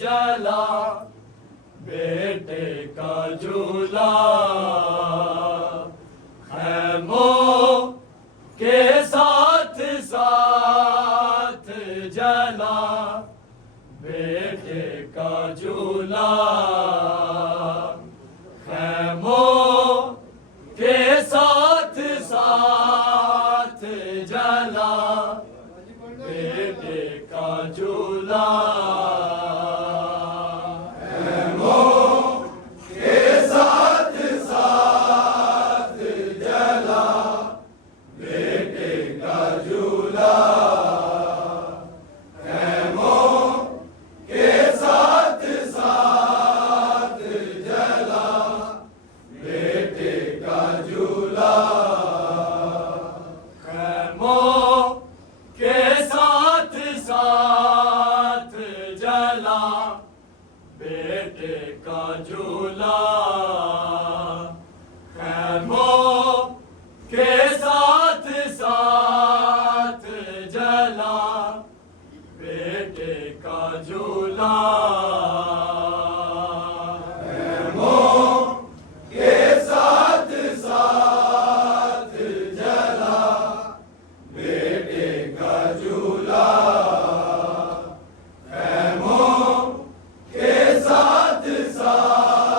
जला बेटे का झूला खैमों के साथ साथ जला बेटे का झूला खैमों के साथ साथ जला बेटे का झूला बेटे का झूला खैमों के साथ साथ जला बेटे का झूला खैमों के साथ साथ जला बेटे का झूला साथ जला बेटे का झूला खैमों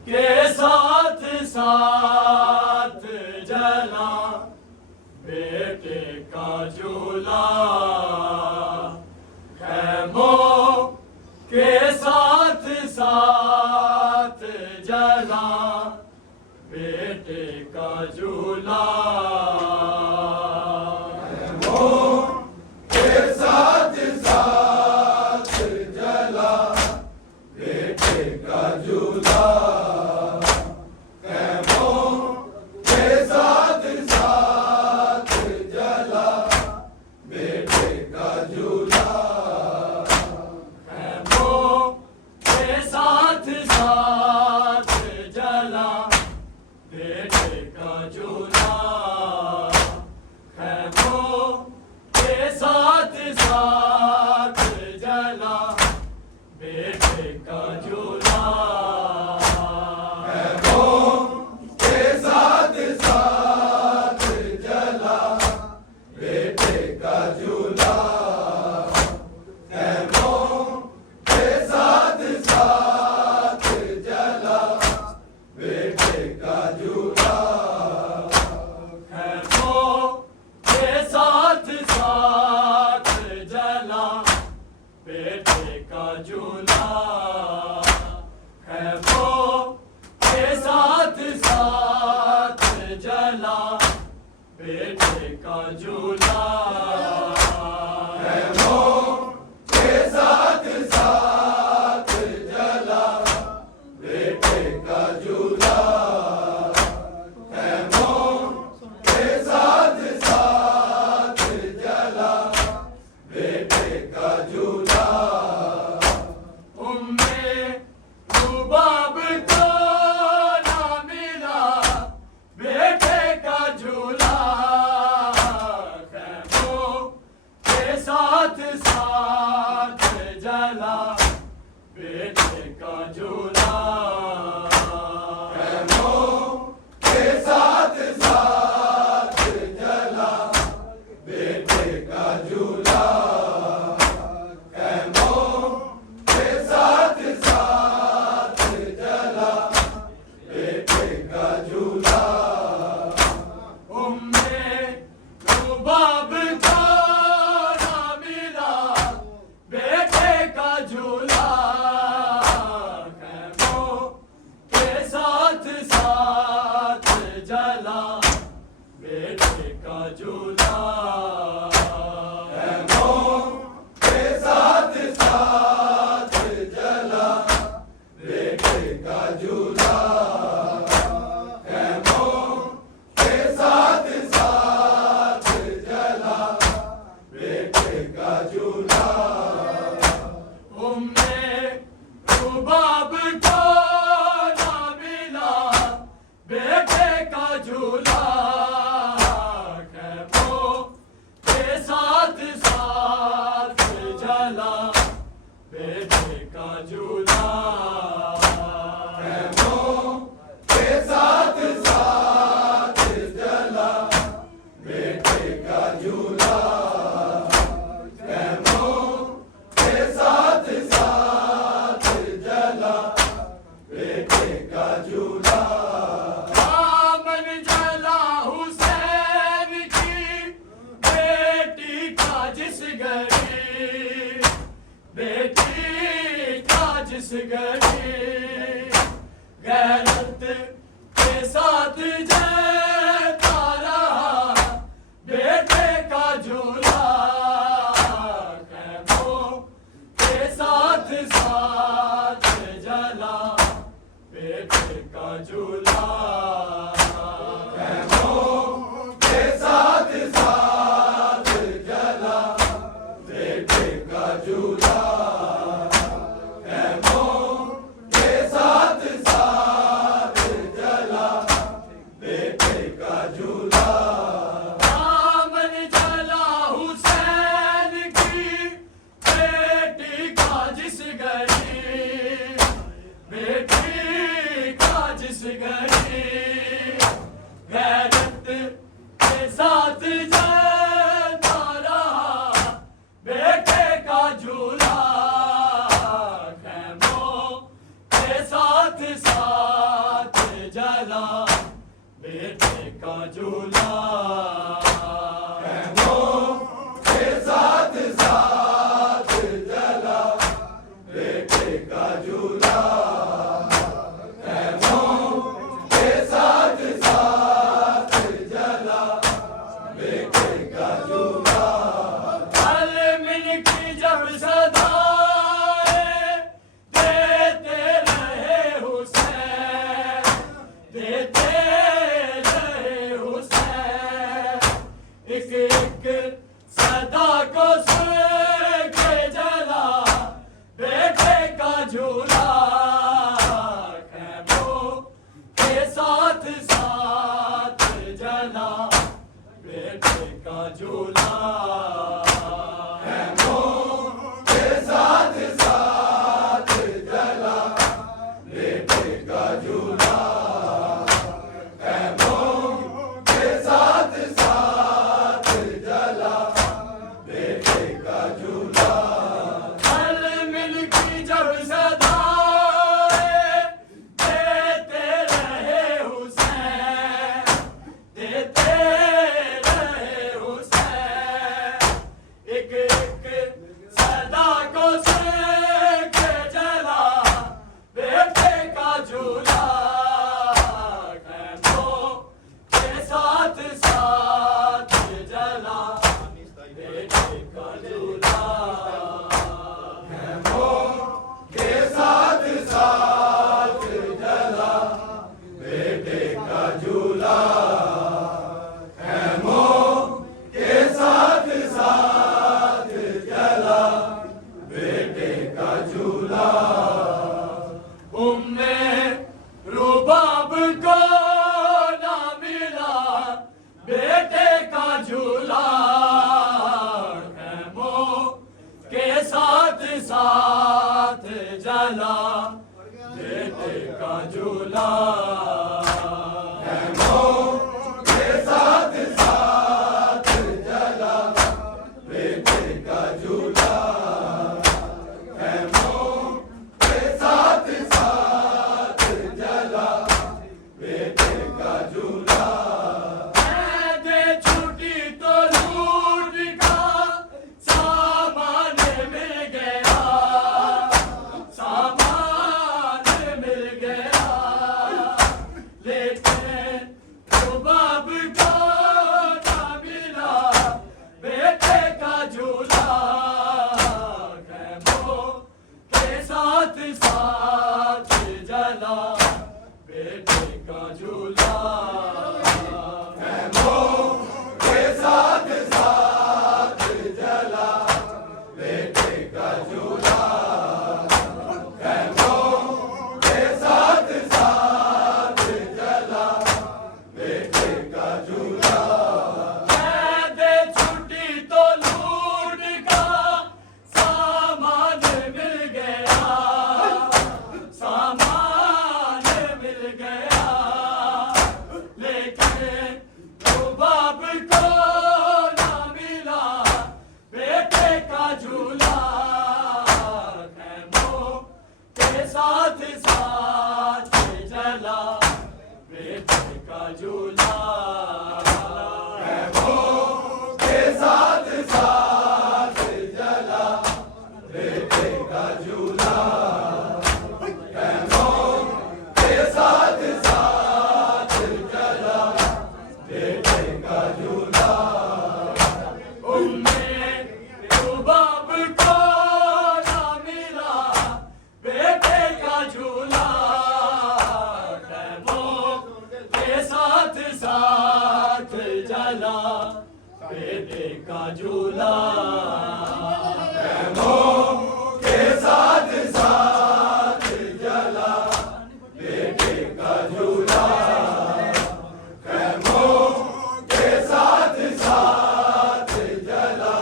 के साथ साथ जला बेटे का झूला खैमों के साथ साथ जला बेटे का झूला बेटे का झूला खैमों के साथ साथ जला बेटे का झूला खैमों के साथ साथ जला बेटे का झूला उम्मे रुबाब को ना मिला बेटे का झूला साथ साथ जला बेटे का झूला खैमों के साथ साथ जला बेटे का झूला खैमों के साथ साथ जला बेटे का झूला उम्मे रुबाब झूला खैमों के साथ साथ जला बेटे का झूला खैमों के साथ साथ जला बेटे का झूला खैमों के साथ साथ जला बेटे का झूला रुबाब को ना मिला बेटे का झूला साथ चलता रहा बेटे का झूला, खैमों के साथ साथ जला बेटे का झूला, खैमों के साथ साथ जला बेटे का झूला, खैमों के साथ साथ जला बेटे का झूला। हल मिल की जब सदाएं देते रहे हुसैन, देते रहे हुसैन, एक एक सदा को सुन के जला बेटे का झूला, खैमों के साथ साथ जला बेटे का झूला, खैमों के साथ साथ जला बेटे का झूला, खैमों के साथ साथ जला बेटे का झूला। हल मिल की जब सदाएं देते रहे हुसैन, देते रहे हुसैन, एक एक सदा को सुन के जला बेटे का झूला, खैमों के साथ साथ जला बेटे का झूला, खैमों के साथ साथ जला बेटे का झूला, खैमों के साथ साथ जला बेटे का झूला। उम्मे रुबाब को ना मिला बेटे का झूला, खैमों के साथ साथ जला बेटे का झूला, खैमों के साथ साथ जला बेटे का झूला, खैमों के साथ साथ जला बेटे का झूला। दे छुट्टी तो लूट का सामान मिल गया, सामान मिल गया, लेकिन रुबाब को ना मिला बेटे का झूला, खैमों के साथ साथ जला बेटे का झूला, खैमों के साथ साथ जला बेटे का झूला, खैमों के साथ साथ जला बेटे का झूला। दे छुट्टी तो लूट का सामान मिल गया, सामान मिल गया, लेकिन रुबाब को ना मिला बेटे का झूला, खैमों के साथ साथ जला बेटे का झूला, खैमों के साथ साथ जला बेटे का झूला, खैमों के साथ साथ जला बेटे का झूला। उम्मे रुबाब को ना मिला बेटे का झूला, खैमों के साथ साथ जला बेटे का झूला, खैमों के साथ साथ जला बेटे का झूला, खैमों के साथ साथ जला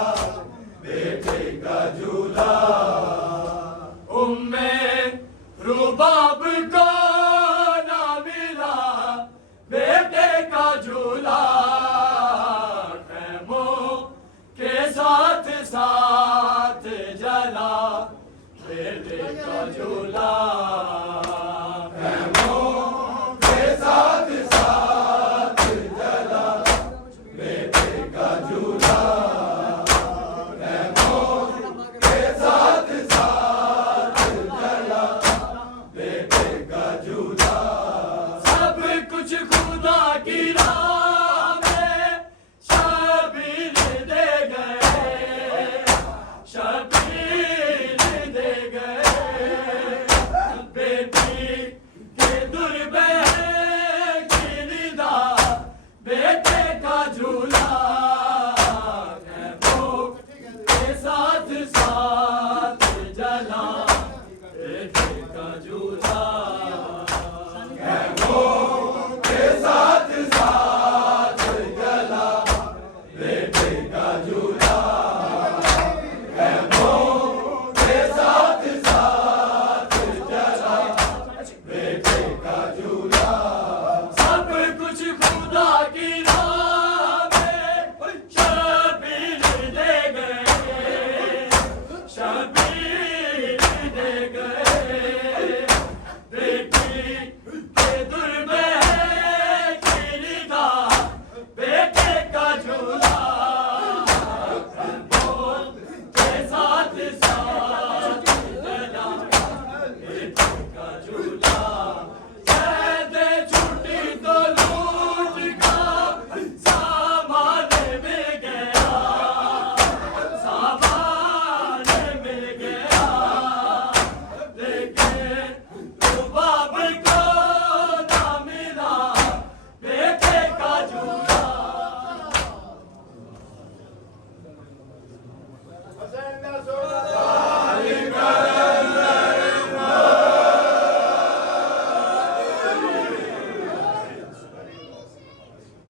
बेटे का झूला। उम्मे रुबाब को ना मिला बेटे का झूला, झूला खैमों के साथ साथ जला बेटे का झूला खैमों के साथ साथ जला बेटे का झूला सब कुछ खुदा की राह में शबीर दे गए शबीर दे गए बेटी के दुर्बह की निदा बेटे का झूला खैमों के साथ साथ जला बेटे का झूला खैमों के साथ साथ जला बेटे का झूला खैमों के साथ साथ जला बेटे का झूला सब कुछ खुदा की राह में शबीर दे गए शबीर दे गए बेटी के दुर्बह की निदा बेटे का झूला खैमों के साथ साथ जला बेटे का झूला कैदे छुट्टी तो लूट का सामान मिल गया सामान मिल गया लेकिन रुबाब को ना मिला बेटे का झूला